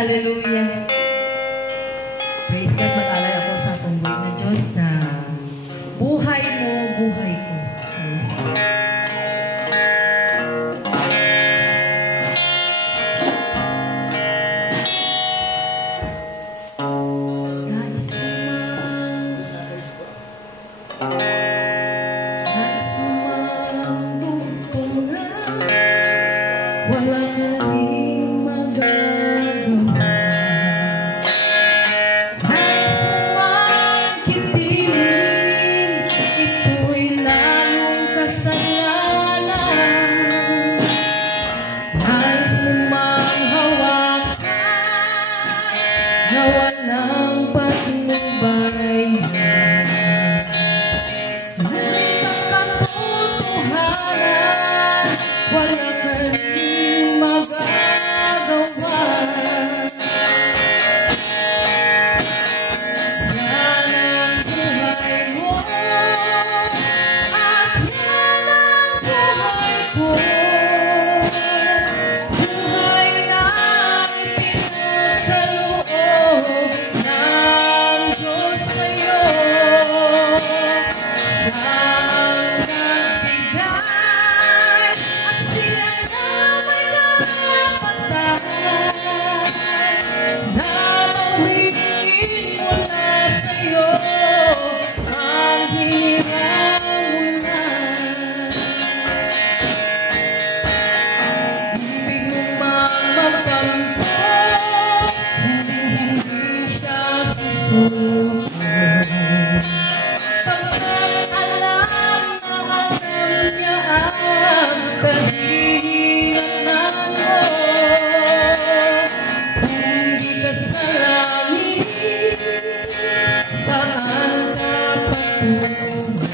Hallelujah. Praise God, mag-alay ako sa atong buhay na Diyos na buhay mo, buhay ko. Praise God. Wala ka rin magagawa. Nais mo mang kitilin, ito'y lalong kasalanan. Nais mo mang hawakan na walang patnubayan. Ngunit ang katotohanan, wala ka rin magagawa. Yan ang buhay mo at yan ang buhay ko. Buhay na ipinagkaloob ng Diyos sa'yo. Siya ang nagbigay at sila na may karapatan na mawigin mula sa'yo ang hinirangunan. Ibig mo mang magtampo, hindi siya susuko. Pagkat alam niya ang kahihiran mo. Kung di ka sa langit, saan ka patungo?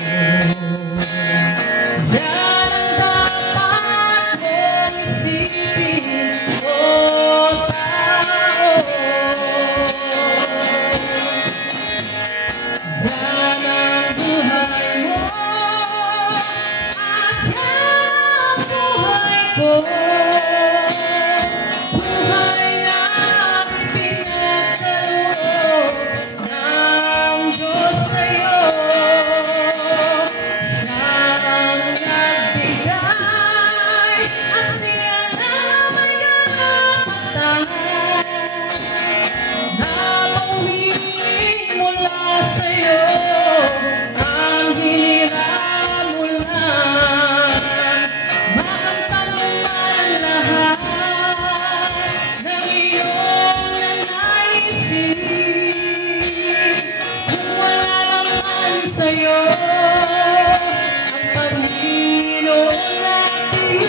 Yan ang dapat mong isipin, o tao. Yan ang buhay mo at yan ang buhay ko. Buhay na ipinagkaloob ng Diyos sa'yo. Siya ang nagbigay at siya na may karapatan na mawigin mula sa'yo ang hinirangunan. Makamtan mo man lahat ng iyong nanaisip. Kung wala naman sa'yo ang Panginoon natin,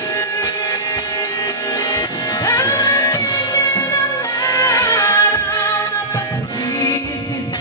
dahil yan ang araw na pagsisisihan.